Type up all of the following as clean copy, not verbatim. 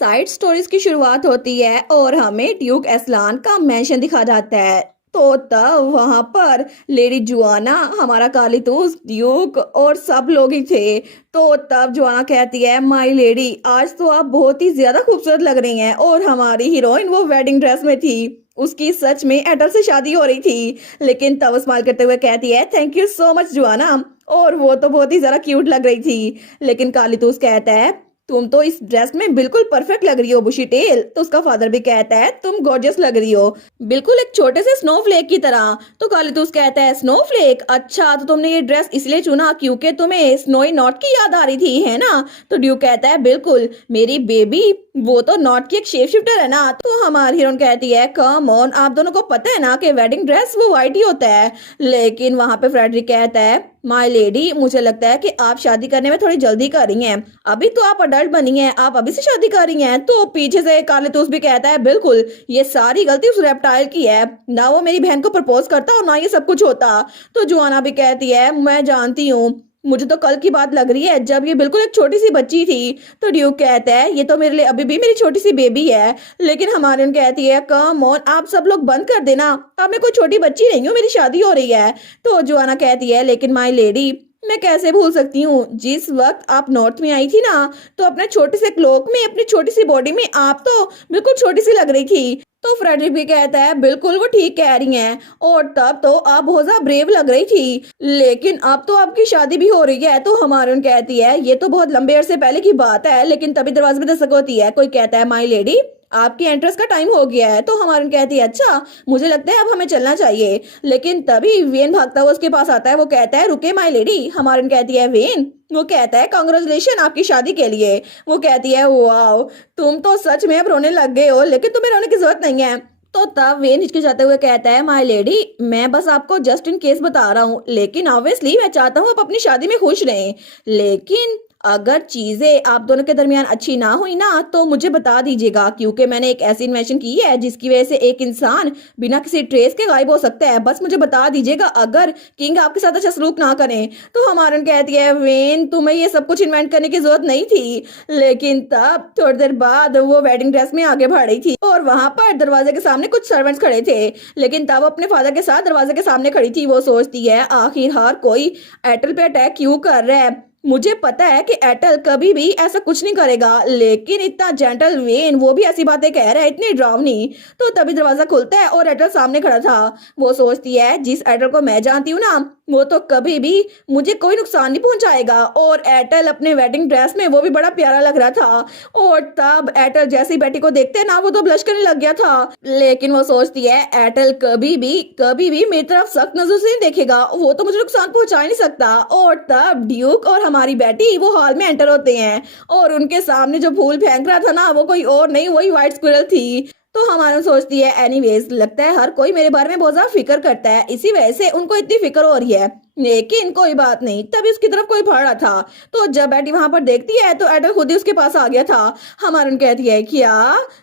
Side stories की शुरुआत होती है और हमें ड्यूक एस्लान का मेंशन दिखा जाता है। तो तब वहां पर लेडी जुआना, हमारा कालीतूस, ड्यूक और सब लोग ही थे। तो तब जुआना कहती है, माई लेडी, आज तो आप बहुत ही ज्यादा खूबसूरत लग रही हैं। और हमारी हीरोइन वो वेडिंग ड्रेस में थी, उसकी सच में एटल से शादी हो रही थी। लेकिन तब स्माइल करते हुए कहती है, thank you so much Juana. और वो तो बहुत ही ज्यादा क्यूट लग रही थी। लेकिन कालीतूस कहता है, तुम तो इस ड्रेस में बिल्कुल परफेक्ट लग रही हो बुशी टेल। तो उसका फादर भी कहता है, तुम गॉर्जियस लग रही हो, बिल्कुल एक छोटे से स्नोफ्लेक की तरह। तो कालीतूस कहता है, स्नोफ्लेक? अच्छा, तो तुमने ये ड्रेस इसलिए चुना क्योंकि तुम्हें स्नोई नॉट की याद आ रही थी, है ना? तो ड्यूक कहता है, बिल्कुल मेरी बेबी, वो तो नॉट की एक शेप शिफ्टर है ना। तो हमारी हीरोइन कहती है, कम ऑन, आप दोनों को पता है ना कि वेडिंग ड्रेस वो व्हाइट ही होता है। लेकिन वहां पे फ्रेडरिक कहता है, माय लेडी, मुझे लगता है कि आप शादी करने में थोड़ी जल्दी कर रही हैं। अभी तो आप अडल्ट बनी हैं, आप अभी से शादी कर रही हैं। तो पीछे से कालीतूस भी कहता है, बिल्कुल ये सारी गलती उस रेप्टाइल की है, ना वो मेरी बहन को प्रपोज करता और ना ये सब कुछ होता। तो जुआना भी कहती है, मैं जानती हूँ, मुझे तो कल की बात लग रही है जब ये बिल्कुल एक छोटी सी बच्ची थी। तो ड्यूक कहता है, ये तो मेरे लिए अभी भी मेरी छोटी सी बेबी है। लेकिन हमारी उन कहती है, कम ऑन, आप सब लोग बंद कर देना, अब मैं कोई छोटी बच्ची नहीं हूँ, मेरी शादी हो रही है। तो जुआना कहती है, लेकिन माई लेडी, मैं कैसे भूल सकती हूँ, जिस वक्त आप नॉर्थ में आई थी ना, तो अपने छोटे से क्लोक में, अपनी छोटी सी बॉडी में आप तो बिल्कुल छोटी सी लग रही थी। तो फ्रेडरिक भी कहता है, बिल्कुल वो ठीक कह रही हैं, और तब तो आप बहुत ज्यादा ब्रेव लग रही थी, लेकिन अब तो आपकी शादी भी हो रही है। तो हमारी कहती है, ये तो बहुत लंबे अरसे पहले की बात है। लेकिन तभी दरवाजे पे दस्तक होती है, कोई कहता है, माई लेडी, आपकी एंट्रेंस का टाइम हो गया है। तो हमारी कहती है, अच्छा, मुझे लगता है अब हमें चलना चाहिए। लेकिन तभी वेन भागता हुआ उसके पास आता है, वो कहता है, रुके माई लेडी। हमारी कहती है, वेन? वो कहता है, कांग्रेचुलेशन आपकी शादी के लिए। वो कहती है, वाओ, तुम तो सच में अब रोने लग गए हो, लेकिन तुम्हें रोने की जरूरत नहीं है। तो तब वेन हिचकिचाते हुए कहता है, माय लेडी, मैं बस आपको जस्ट इन केस बता रहा हूँ, लेकिन ऑब्वियसली मैं चाहता हूँ आप अपनी शादी में खुश रहें। लेकिन अगर चीजें आप दोनों के दरमियान अच्छी ना हुई ना, तो मुझे बता दीजिएगा, क्योंकि मैंने एक ऐसी इन्वेंशन की है जिसकी वजह से एक इंसान बिना किसी ट्रेस के गायब हो सकता है। बस मुझे बता दीजिएगा अगर किंग आपके साथ अच्छा सलूक ना करें। तो हमारन कहती है, वेन, तुम्हें ये सब कुछ इन्वेंट करने की जरूरत नहीं थी। लेकिन तब थोड़ी देर बाद वो वेडिंग ड्रेस में आगे बढ़ रही थी और वहां पर दरवाजे के सामने कुछ सर्वेंट्स खड़े थे। लेकिन तब अपने फादर के साथ दरवाजे के सामने खड़ी थी। वो सोचती है, आखिर हर कोई एटल पे अटैक क्यों कर रहा है? मुझे पता है कि एटल कभी भी ऐसा कुछ नहीं करेगा, लेकिन इतना जेंटल वेन, वो भी ऐसी बातें कह रहा है, इतनी डरावनी। तो तभी दरवाजा खुलता है और एटल सामने खड़ा था। वो सोचती है, जिस एटल को मैं जानती हूँ ना, वो तो कभी भी मुझे कोई नुकसान नहीं पहुंचाएगा। और एटल अपने वेडिंग ड्रेस में, वो भी बड़ा प्यारा लग रहा था। और तब एटल जैसे ही बेटी को देखते हैं ना, वो तो ब्लश करने लग गया था। लेकिन वो सोचती है, एटल कभी भी मेरी तरफ सख्त नजर से नहीं देखेगा, वो तो मुझे नुकसान पहुंचा ही नहीं सकता। और तब ड्यूक और हमारी बेटी वो हॉल में एंटर होते हैं और उनके सामने जो फूल फेंक रहा था ना, वो कोई और नहीं, वही व्हाइट स्क्विरल थी। तो हमारा सोचती है, एनीवेज, लगता है हर कोई मेरे बारे में बहुत ज्यादा फिक्र करता है, इसी वजह से उनको इतनी फिक्र हो रही है। लेकिन कोई बात नहीं। तभी उसकी तरफ कोई भाड़ रहा था। तो जब बेटी वहां पर देखती है तो एटल खुद ही उसके पास आ गया था। हमारन कहती है, क्या?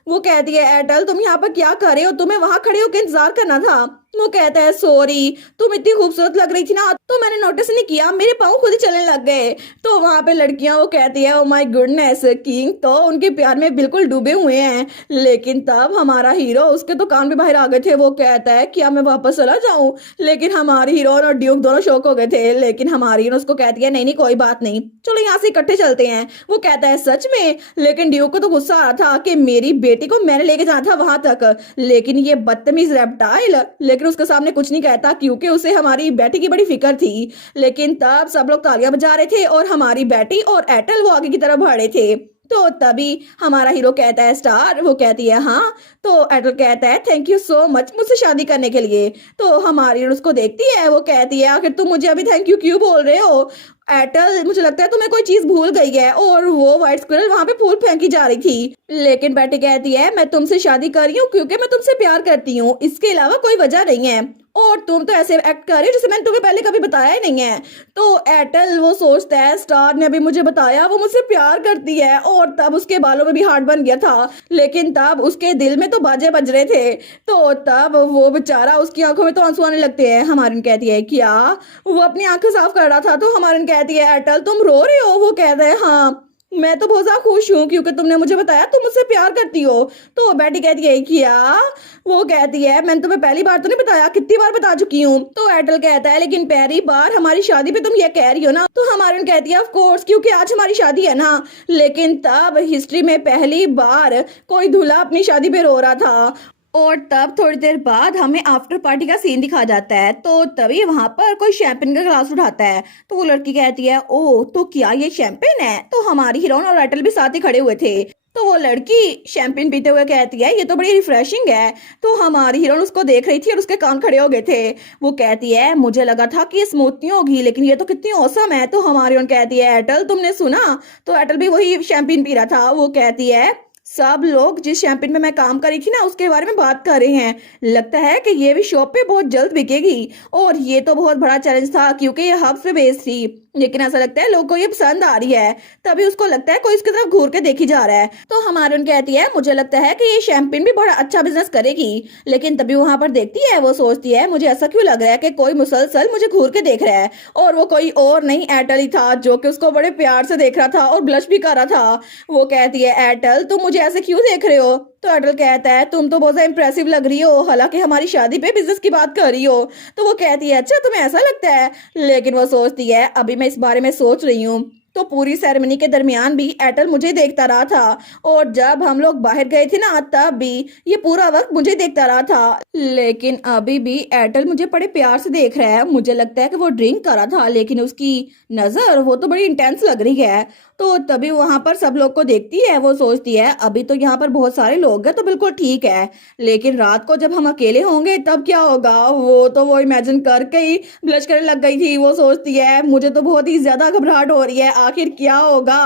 वो कहती है, एटल, तुम यहाँ पर क्या कर रहे हो? तुम्हें वहां खड़े होकर इंतजार करना था। वो कहता है, सॉरी, तुम इतनी खूबसूरत लग रही थी ना, तो मैंने नोटिस नहीं किया, मेरे पाँव खुद ही चलने लग गए। तो वहां पे लड़कियां वो कहती है, ओ माय गुडनेस, किंग तो उनके प्यार में बिल्कुल डूबे हुए हैं। लेकिन तब हमारा हीरो, उसके तो कान भी बाहर आ गए थे। वो कहता है, क्या मैं वापस चला जाऊं? लेकिन हमारी हीरो और ड्यूक दोनों शौक हो गए थे। लेकिन हमारी हीरो उसको कहती है, नहीं नहीं, कोई बात नहीं, चलो यहाँ से इकट्ठे चलते हैं। वो कहता है, सच में? लेकिन ड्यूक को तो गुस्सा आ रहा था कि मेरी बेटी को मैंने लेके जाना था वहां तक, लेकिन ये बदतमीज रेप्टाइल। लेकिन उसके सामने कुछ नहीं कहता क्योंकि उसे हमारी बेटी की बड़ी फिक्र थी। लेकिन तब सब लोग तालियां बजा रहे थे और हमारी बेटी और एटल वो आगे की तरफ बढ़ रहे थे। तो तभी हमारा हीरो कहता है, स्टार? वो कहती है, हाँ। तो एटल कहता है, थैंक यू सो मच मुझसे शादी करने के लिए। तो हमारी हीरो उसको देखती है, वो कहती है, आखिर तुम मुझे अभी थैंक यू क्यों बोल रहे हो? एटल, मुझे लगता है तुम्हें कोई चीज भूल गई है। और वो व्हाइट स्क्विरल वहां पे फूल फेंकी जा रही थी। लेकिन बेटी कहती है, मैं तुमसे शादी कर रही हूँ क्योंकि मैं तुमसे प्यार करती हूँ, इसके अलावा कोई वजह नहीं है। और तुम तो ऐसे एक्ट कर रही हो जैसे मैंने तुम्हें पहले कभी बताया ही नहीं है। तो एटल वो सोचता है, स्टार ने अभी मुझे बताया वो मुझसे प्यार करती है। और तब उसके बालों में भी हार्ट बन गया था। लेकिन तब उसके दिल में तो बाजे बज रहे थे। तो तब वो बेचारा, उसकी आंखों में तो आंसू आने लगते हैं। हमारी कहती है, क्या? वो अपनी आंखें साफ कर रहा था। तो हमारी कहती है, एटल तुम रो रहे हो? वो कहता है, हाँ। मैं तो बहुत ज्यादा खुश हूँ क्योंकि तुमने मुझे बताया तुम मुझसे प्यार करती हो। तो बेटी कहती है क्या? वो कहती है मैंने तुम्हें पहली बार तो नहीं बताया, कितनी बार बता चुकी हूँ। तो एयरटेल कहता है लेकिन पहली बार हमारी शादी पे तुम ये कह रही हो ना। तो हमारी कहती है ऑफ कोर्स, क्योंकि आज हमारी शादी है ना। लेकिन तब हिस्ट्री में पहली बार कोई दूल्हा अपनी शादी पे रो रहा था। और तब थोड़ी देर बाद हमें आफ्टर पार्टी का सीन दिखा जाता है। तो तभी वहां पर कोई शैंपेन का ग्लास उठाता है। तो वो लड़की कहती है ओ तो क्या ये शैंपेन है? तो हमारी हीरोइन और एयरटेल भी साथ ही खड़े हुए थे। तो वो लड़की शैंपेन पीते हुए कहती है ये तो बड़ी रिफ्रेशिंग है। तो हमारी हीरोइन उसको देख रही थी और उसके कान खड़े हो गए थे। वो कहती है मुझे लगा था कि ये स्मूथ नहीं होगी लेकिन ये तो कितनी औसम है। तो हमारी हीरोइन कहती है एयरटेल तुमने सुना? तो एयरटेल भी वही शैंपेन पी रहा था। वो कहती है सब लोग जिस शैंपेन में मैं काम कर रही थी ना उसके बारे में बात कर रहे हैं। लगता है कि ये भी शॉप पे बहुत जल्द बिकेगी। और ये तो बहुत बड़ा चैलेंज था क्योंकि ये हब पे बेस्ड थी, लेकिन ऐसा लगता है लोगों को ये पसंद आ रही है। तभी उसको लगता है कोई इसकी तरफ घूर के देखी जा रहा है। तो हमारी उन कहती है मुझे लगता है कि ये शैंपेन भी बड़ा अच्छा बिजनेस करेगी। लेकिन तभी वहां पर देखती है, वो सोचती है मुझे ऐसा क्यों लग रहा है कि कोई मुसलसल मुझे घूर के देख रहा है। और वो कोई और नहीं एयरटेल ही था जो कि उसको बड़े प्यार से देख रहा था और ब्लश भी कर रहा था। वो कहती है एयरटेल तुम मुझे ऐसे क्यों देख रहे हो? तो एयरटेल कहता है तुम तो बहुत ज्यादा इंप्रेसिव लग रही हो, हालांकि हमारी शादी पे बिजनेस की बात कर रही हो। तो वो कहती है अच्छा तुम्हें ऐसा लगता है। लेकिन वो सोचती है अभी मैं इस बारे में सोच रही हूँ। तो पूरी सेरेमनी के दरमियान भी एयरटेल मुझे देखता रहा था। और जब हम लोग बाहर गए थे ना तब भी ये पूरा वक्त मुझे देखता रहा था। लेकिन अभी भी एयरटेल मुझे बड़े प्यार से देख रहा है। मुझे लगता है कि वो ड्रिंक कर रहा था लेकिन उसकी नजर वो तो बड़ी इंटेंस लग रही है। तो तभी वहां पर सब लोग को देखती है। वो सोचती है अभी तो यहाँ पर बहुत सारे लोग हैं तो बिल्कुल ठीक है, लेकिन रात को जब हम अकेले होंगे तब क्या होगा? वो इमेजिन करके ही ब्लश करने लग गई थी। वो सोचती है मुझे तो बहुत ही ज्यादा घबराहट हो रही है, आखिर क्या होगा?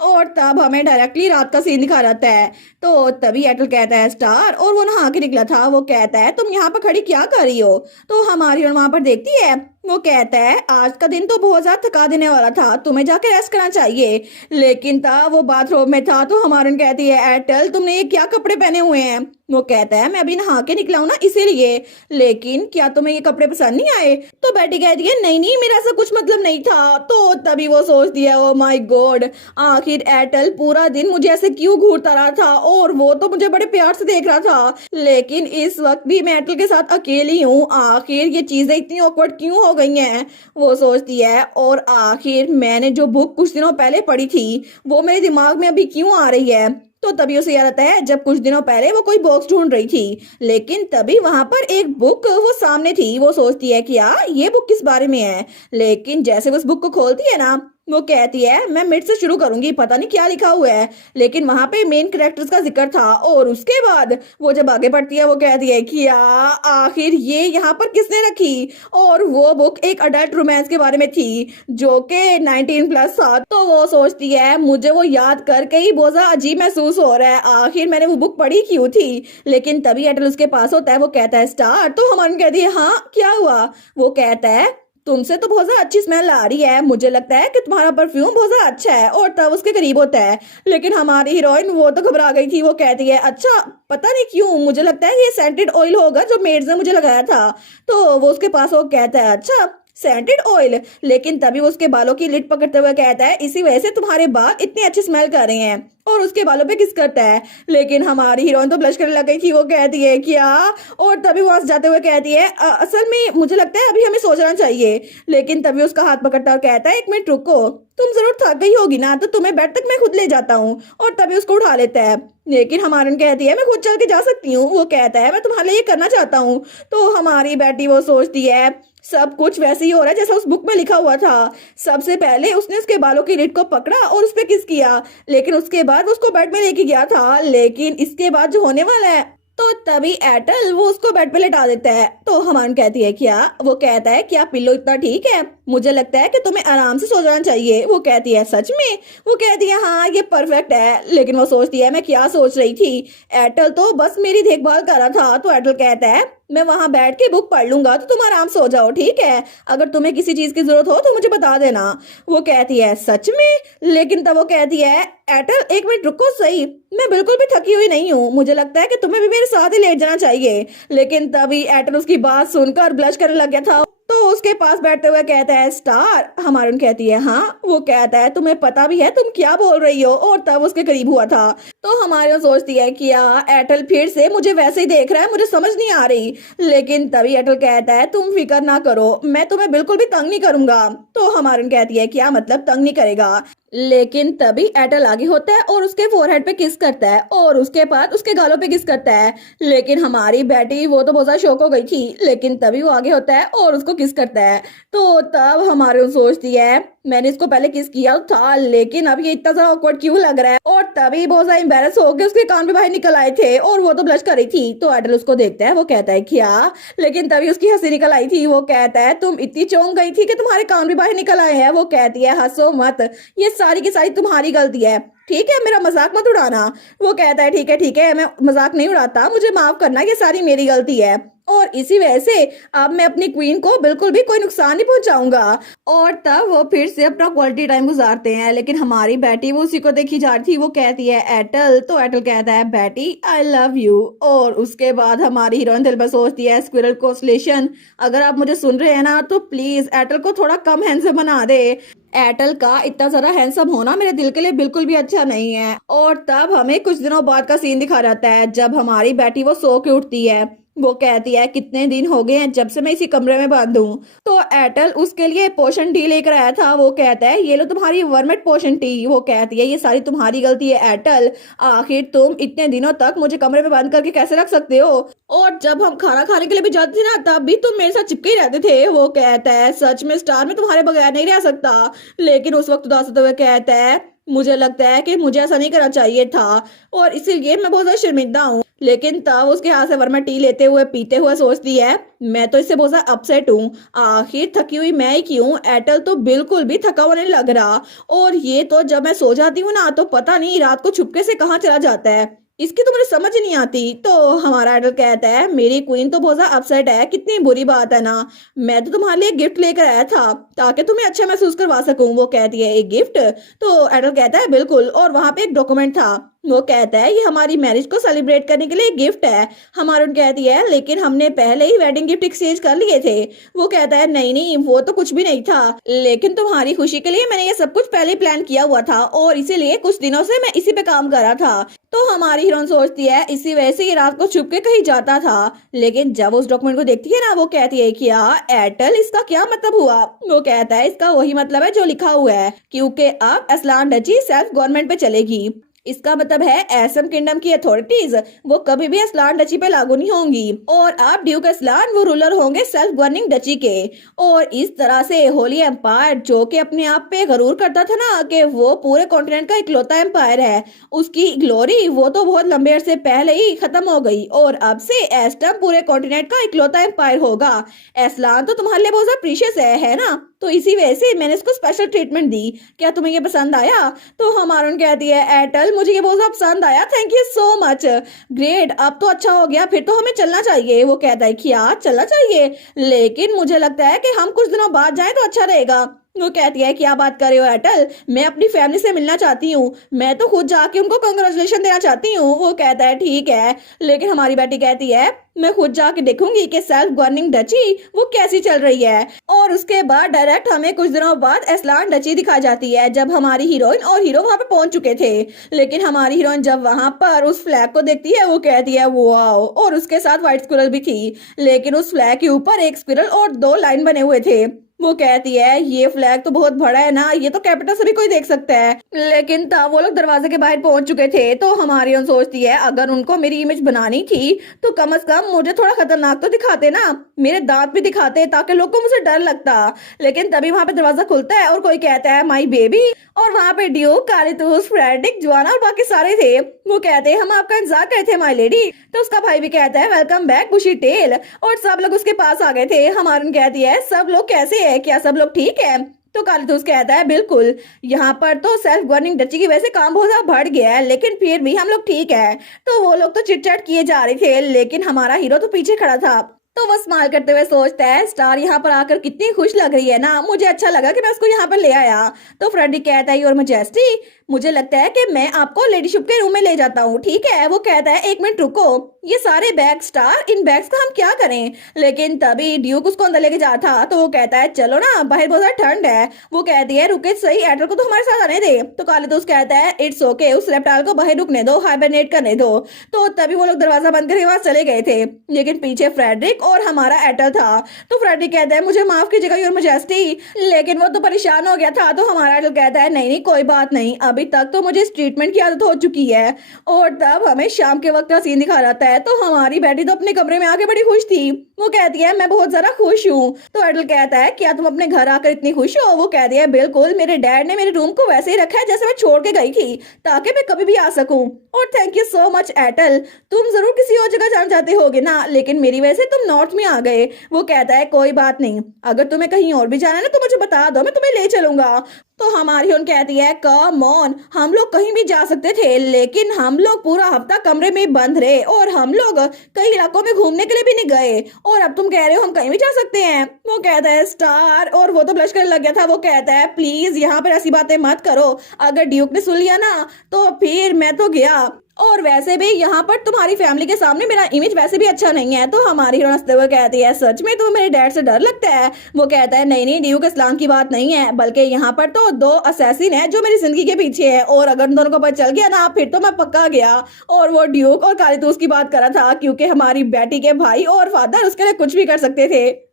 और तब हमें डायरेक्टली रात का सीन दिखा जाता है। तो तभी एयरटेल कहता है स्टार, और वो नहा के निकला था। वो कहता है तुम यहाँ पर खड़ी क्या कर रही हो? तो हमारी और वहां पर देखती है। वो कहता है आज का दिन तो बहुत ज्यादा थका देने वाला था, तुम्हें जाके रेस्ट करना चाहिए। लेकिन तब वो बाथरूम में था। तो हमारी कहती है एयरटेल तुमने ये क्या कपड़े पहने हुए हैं? वो कहता है मैं अभी नहा के निकला हूं ना इसीलिए। लेकिन क्या तुम्हें ये कपड़े पसंद नहीं आए? तो बेटी कहती है नहीं नहीं मेरा ऐसा कुछ मतलब नहीं था। तो तभी वो सोचती है ओ माय गॉड, आखिर एयरटेल पूरा दिन मुझे ऐसे क्यों घूरता रहा था और वो तो मुझे बड़े प्यार से देख रहा था। लेकिन इस वक्त भी मैं एयरटेल के साथ अकेली हूँ, आखिर ये चीजें इतनी ऑकवर्ड क्यों हो गई हैं? वो सोचती है और आखिर मैंने जो बुक कुछ दिनों पहले पढ़ी थी वो मेरे दिमाग में अभी क्यों आ रही है? तो तभी उसे याद आता है जब कुछ दिनों पहले वो कोई बॉक्स ढूंढ रही थी, लेकिन तभी वहां पर एक बुक वो सामने थी। वो सोचती है कि यार ये बुक किस बारे में है? लेकिन जैसे वो उस बुक को खोलती है ना वो कहती है मैं मिड से शुरू करूंगी, पता नहीं क्या लिखा हुआ है। लेकिन वहां पे मेन कैरेक्टर्स का जिक्र था। और उसके बाद वो जब आगे बढ़ती है वो कहती है कि यार आखिर ये यहाँ पर किसने रखी? और वो बुक एक अडल्ट रोमांस के बारे में थी जो कि 19+ था। तो वो सोचती है मुझे वो याद करके ही बहुत ज्यादा अजीब महसूस हो रहा है, आखिर मैंने वो बुक पढ़ी क्यों थी? लेकिन तभी एयरटेल उसके पास होता है। वो कहता है स्टार। तो हमारी कहती है हाँ क्या हुआ? वो कहता है तुमसे तो बहुत ज्यादा अच्छी स्मेल आ रही है, मुझे लगता है कि तुम्हारा परफ्यूम बहुत ज्यादा अच्छा है। और तब उसके करीब होता है। लेकिन हमारी हीरोइन वो तो घबरा गई थी। वो कहती है अच्छा पता नहीं क्यों मुझे लगता है ये सेंटेड ऑयल होगा जो मेड्स ने मुझे लगाया था। तो वो उसके पास वो कहता है अच्छा सेंटेड ऑयल। लेकिन तभी वो उसके बालों की लिट पकड़ते हुए कहता है इसी वजह से तुम्हारे बाल इतने अच्छे स्मेल कर रहे हैं। और उसके बालों पे किस करता है। लेकिन हमारी हीरोइन तो ब्लश करने लग गई थी। वो कहती है क्या? और तभी वहां से जाते हुए कहती है असल में मुझे लगता है अभी हमें सोचना चाहिए। लेकिन तभी उसका हाथ पकड़ता और कहता है एक मिनट रुको, तुम जरूर थक गई होगी ना, तो तुम्हें बेड तक मैं खुद ले जाता हूँ। और तभी उसको उठा लेता है। लेकिन हमारी कहती है मैं खुद चल के जा सकती हूँ। वो कहता है मैं तुम्हारे लिए करना चाहता हूँ। तो हमारी बेटी वो सोचती है सब कुछ वैसे ही हो रहा है जैसा उस बुक में लिखा हुआ था। सबसे पहले उसने उसके बालों की लिट को पकड़ा और उस पर किस किया, लेकिन उसके बाद वो उसको बेड में लेके गया था। लेकिन इसके बाद जो होने वाला है तो तभी एयरटेल वो उसको बेड पे लेटा देता है। तो हमान कहती है क्या? वो कहता है क्या पिल्लो इतना ठीक है? मुझे लगता है कि तुम्हें आराम से सो जाना चाहिए। वो कहती है सच में? वो कहती है हाँ ये परफेक्ट है। लेकिन वो सोचती है मैं क्या सोच रही थी, एयरटेल तो बस मेरी देखभाल कर रहा था। तो एयरटेल कहता है मैं वहां बैठ के बुक पढ़ लूंगा तो तुम आराम से हो जाओ, ठीक है? अगर तुम्हें किसी चीज की जरूरत हो तो मुझे बता देना। वो कहती है सच में? लेकिन तब वो कहती है एयरटेल एक मिनट रुको सही, मैं बिल्कुल भी थकी हुई नहीं हूँ, मुझे लगता है कि तुम्हें भी मेरे साथ ही लेट जाना चाहिए। लेकिन तभी एयरटेल उसकी बात सुनकर ब्लश करने लग गया था। तो उसके पास बैठते हुए कहता है स्टार। हमारून कहती है हाँ। वो कहता है तुम्हें पता भी है तुम क्या बोल रही हो, और तब उसके करीब हुआ था। तो हमारी सोचती है कि एयरटेल फिर से मुझे वैसे ही देख रहा है, मुझे समझ नहीं आ रही। लेकिन तभी एयरटेल कहता है तुम फिक्र ना करो, मैं तुम्हें बिल्कुल भी तंग नहीं करूंगा। तो हमारून कहती है क्या मतलब तंग नहीं करेगा। लेकिन तभी एयरटेल आगे होता है और उसके फोरहेड पे किस करता है और उसके बाद उसके गालों पे किस करता है। लेकिन हमारी बेटी वो तो बहुत ज्यादा शौक हो गई थी, लेकिन तभी वो आगे होता है और उसको किस करता है। तो तब हमारे सोचती है मैंने इसको पहले किस किया था, लेकिन अब ये इतना ज्यादा ऑकवर्ड क्यों लग रहा है। और तभी बहुत ज्यादा एम्बेरस होकर उसके कान पे बाहर निकल आए थे और वो तो ब्लश कर रही थी। तो एयरटेल उसको देखता है, वो कहता है क्या। लेकिन तभी उसकी हंसी निकल आई थी। वो कहता है तुम इतनी चौंक गई थी कि तुम्हारे कान भी बाहर निकल आए हैं। वो कहती है हंसो मत, ये सारी की सारी तुम्हारी गलती है, ठीक है, मेरा मजाक मत उड़ाना। वो कहता है ठीक है मैं मजाक नहीं उड़ाता, मुझे माफ करना, ये सारी मेरी गलती है और इसी वजह से अब मैं अपनी क्वीन को बिल्कुल भी कोई नुकसान नहीं पहुंचाऊंगा। और तब वो फिर से अपना क्वालिटी टाइम गुजारते हैं। लेकिन हमारी बेटी वो उसी को देखी जा रही थी। वो कहती है एयरटेल। तो एयरटेल कहता है बेटी आई लव यू। और उसके बाद हमारी हीरोइन दिल में सोचती है स्क्विरल कॉन्स्टलेशन, अगर आप मुझे सुन रहे हैं ना तो प्लीज एयरटेल को थोड़ा कम हैंडसम बना दे। एयरटेल का इतना सारा हैंडसम होना मेरे दिल के लिए बिल्कुल भी अच्छा नहीं है। और तब हमें कुछ दिनों बाद का सीन दिखा जाता है जब हमारी बेटी वो सो के उठती है। वो कहती है कितने दिन हो गए हैं जब से मैं इसी कमरे में बंद हूँ। तो एयरटेल उसके लिए पोषण टी लेकर आया था। वो कहता है ये लो तुम्हारी वर्मेट पोषण टी। वो कहती है ये सारी तुम्हारी गलती है एयरटेल, आखिर तुम इतने दिनों तक मुझे कमरे में बंद करके कैसे रख सकते हो, और जब हम खाना खाने के लिए भी जाते थे ना तब भी तुम मेरे साथ चिपके ही रहते थे। वो कहता है सच में स्टार में तुम्हारे बगैर नहीं रह सकता। लेकिन उस वक्त उदास होते हुए कहता है मुझे लगता है कि मुझे ऐसा नहीं करना चाहिए था और इसीलिए मैं बहुत ज्यादा शर्मिंदा हूँ। लेकिन तब उसके हाथ से वर्मा टी लेते हुए पीते हुए सोचती है मैं तो इससे बहुत ज्यादा अपसेट हूँ, आखिर थकी हुई मैं ही क्यों, एयरटेल तो बिल्कुल भी थका हुआ नहीं लग रहा। और ये तो जब मैं सो जाती हूँ ना तो पता नहीं रात को छुपके से कहाँ चला जाता है, इसकी तो मुझे समझ नहीं आती। तो हमारा आइडल कहता है मेरी क्वीन तो बहुत ज्यादा अपसेट है, कितनी बुरी बात है ना, मैं तो तुम्हारे लिए गिफ्ट लेकर आया था ताकि तुम्हें अच्छा महसूस करवा सकूं। वो कहती है एक गिफ्ट। तो आइडल कहता है बिल्कुल, और वहां पे एक डॉक्यूमेंट था। वो कहता है ये हमारी मैरिज को सेलिब्रेट करने के लिए गिफ्ट है। हमारून कहती है लेकिन हमने पहले ही वेडिंग गिफ्ट एक्सचेंज कर लिए थे। वो कहता है नहीं नहीं वो तो कुछ भी नहीं था, लेकिन तुम्हारी खुशी के लिए मैंने ये सब कुछ पहले प्लान किया हुआ था और इसीलिए कुछ दिनों से मैं इसी पे काम कर रहा था। तो हमारी हीरोइन सोचती है इसी वजह से ये रात को छुप के कहीं जाता था। लेकिन जब उस डॉक्यूमेंट को देखती है ना वो कहती है क्या एयरटेल इसका क्या मतलब हुआ। वो कहता है इसका वही मतलब है जो लिखा हुआ है, क्योंकि अब असलान डची सेल्फ गवर्नमेंट पे चलेगी। इसका मतलब है एसम किंगडम की अथॉरिटीज वो कभी भी असलान डची पे लागू नहीं होंगी और अब ड्यूक असलान वो रूलर होंगे सेल्फ गवर्निंग डची के। और इस तरह से होली एम्पायर जो कि अपने आप पे गरूर करता था ना कि वो पूरे कॉन्टिनेंट का इकलौता एम्पायर है, उसकी ग्लोरी वो तो बहुत लंबे अरसे पहले ही खत्म हो गई और अब से एस्टम पूरे कॉन्टिनेंट का इकलौता एम्पायर होगा। एस्लान तो तुम्हारे लिए बहुत ज्यादा प्रीशियस है ना, तो इसी वजह से मैंने इसको स्पेशल ट्रीटमेंट दी। क्या तुम्हें ये पसंद आया। तो हमारून कहती है एयरटेल मुझे ये बहुत पसंद आया, thank you so much, great, अब तो अच्छा हो गया, फिर तो हमें चलना चाहिए। वो कहता है क्या चलना चाहिए, लेकिन मुझे लगता है कि हम कुछ दिनों बाद जाएं तो अच्छा रहेगा। वो कहती है क्या बात कर रहे हो एयरटेल, मैं अपनी फैमिली से मिलना चाहती हूँ, मैं तो खुद जाके उनको कंग्रेचुलेशन देना चाहती हूँ। वो कहता है ठीक है, लेकिन हमारी बेटी कहती है मैं खुद जाके देखूंगी कि सेल्फ गवर्निंग डची वो कैसी चल रही है। और उसके बाद डायरेक्ट हमें कुछ दिनों बाद एस्लान डची दिखाई जाती है जब हमारी हीरोइन और हीरो वहां पे पहुंच चुके थे। लेकिन हमारी हीरोइन जब वहां पर उस फ्लैग को देखती है वो कहती है वाओ, और उसके साथ व्हाइट स्क्विरल भी थी, लेकिन उस फ्लैग के ऊपर एक स्क्विरल और 2 लाइन बने हुए थे। वो कहती है ये फ्लैग तो बहुत बड़ा है ना, ये तो कैपिटल से भी कोई देख सकता है। लेकिन तब वो लोग दरवाजे के बाहर पहुंच चुके थे। तो हमारी उन सोचती है अगर उनको मेरी इमेज बनानी थी तो कम से कम मुझे थोड़ा खतरनाक तो दिखाते ना, मेरे दांत भी दिखाते ताकि लोगों को मुझे डर लगता। लेकिन तभी वहां पे दरवाजा खुलता है और कोई कहता है माई बेबी, और वहां पे ड्यूक, कारितूस, फ्रेडरिक, जुआना और बाकी सारे थे। वो कहते हैं हम आपका इंतजार कर रहे थे माई लेडी। तो उसका भाई भी कहता है वेलकम बैक बुशी टेल, और सब लोग उसके पास आ गए थे। हमारी कहती है सब लोग कैसे है, क्या सब लोग ठीक है। तो कालितूस कहता है बिल्कुल, यहाँ पर तो सेल्फ गवर्निंग डची की वजह से काम बहुत ज्यादा बढ़ गया है, लेकिन फिर भी हम लोग ठीक है। तो वो लोग तो चिट चैट किए जा रहे थे, लेकिन हमारा हीरो तो पीछे खड़ा था। तो वो स्माइल करते हुए सोचता है स्टार यहाँ पर आकर कितनी खुश लग रही है ना, मुझे अच्छा लगा कि मैं उसको यहाँ पर ले आया। तो फ्रेडरिक कहता है योर मैजेस्टी, मुझे लगता है कि मैं आपको लेडी शिप के रूम में ले जाता हूँ, ठीक है। वो कहता है एक मिनट रुको, ये सारे बैग स्टार, इन बैग्स का हम क्या करें। लेकिन तभी ड्यूक उसको अंदर लेके जा था। तो वो कहता है चलो ना, बाहर बहुत ज्यादा ठंड है। वो कहती है रुके सही, एडल को तो हमारे साथ आने दे। तो कालीतूस कहता है इट्स ओके, उस रेप्टाइल को बाहर रुकने दो, हाइबरनेट करने दो। तो तभी वो लोग दरवाजा बंद करके वहां चले गए थे, लेकिन पीछे फ्रेडरिक और हमारा एटल था। तो फ्रेडरिक कहता है मुझे माफ कीजिएगा योर मैजेस्टी, लेकिन वो तो परेशान हो गया था। तो हमारा एटल कहता है नहीं नहीं कोई बात नहीं, अभी तक तो मुझे इस ट्रीटमेंट की आदत हो चुकी है। और तब हमें शाम के वक्त का सीन दिखा जाता है। तो हमारी बेटी तो अपने कमरे में आके बड़ी खुश थी। वो कहती है मैं बहुत ज्यादा खुश हूँ। तो एटल कहता है क्या तुम अपने घर आकर इतनी खुश हो। वो कहती है बिल्कुल, मेरे डैड ने मेरे रूम को वैसे ही रखा है जैसे मैं छोड़ के गई थी, ताकि मैं कभी भी आ सकूं। और थैंक यू सो मच एटल, तुम जरूर किसी और जगह जाना चाहते होगे ना, लेकिन मेरी वजह से तुम नॉर्थ में आ गए। वो कहता है कोई बात नहीं, अगर तुम्हें कहीं और भी जाना है ना तो मुझे बता दो, मैं तुम्हें ले चलूंगा। तो हमारी उन कहती है कम ऑन, हम लोग कहीं भी जा सकते थे, लेकिन हम लोग पूरा हफ्ता कमरे में बंद रहे और हम लोग कई इलाकों में घूमने के लिए भी नहीं गए, और अब तुम कह रहे हो हम कहीं भी जा सकते हैं। वो कहता है स्टार, और वो तो ब्लश करने लग गया था। वो कहता है प्लीज यहाँ पर ऐसी बातें मत करो, अगर ड्यूक ने सुन लिया ना तो फिर मैं तो गया, और वैसे भी यहाँ पर तुम्हारी फैमिली के सामने मेरा इमेज वैसे भी अच्छा नहीं है। तो हमारी हीरो हंसते हुए कहती है सच में तुम्हें मेरे डैड से डर लगता है। वो कहता है नहीं नहीं, ड्यूक इस्लाम की बात नहीं है, बल्कि यहाँ पर तो दो असैसिन है जो मेरी जिंदगी के पीछे है, और अगर उन दोनों को पता चल गया ना फिर तो मैं पक्का गया। और वो ड्यूक और कालीतूस की बात कर रहा था, क्योंकि हमारी बेटी के भाई और फादर उसके लिए कुछ भी कर सकते थे।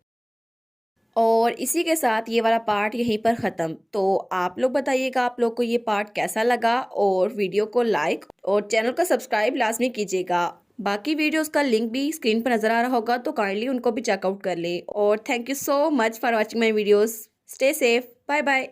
और इसी के साथ ये वाला पार्ट यहीं पर ख़त्म। तो आप लोग बताइएगा आप लोग को ये पार्ट कैसा लगा, और वीडियो को लाइक और चैनल को सब्सक्राइब लाजमी कीजिएगा। बाकी वीडियोस का लिंक भी स्क्रीन पर नज़र आ रहा होगा, तो काइंडली उनको भी चेकआउट कर लें। और thank you so much for watching my videos. Stay safe, bye bye.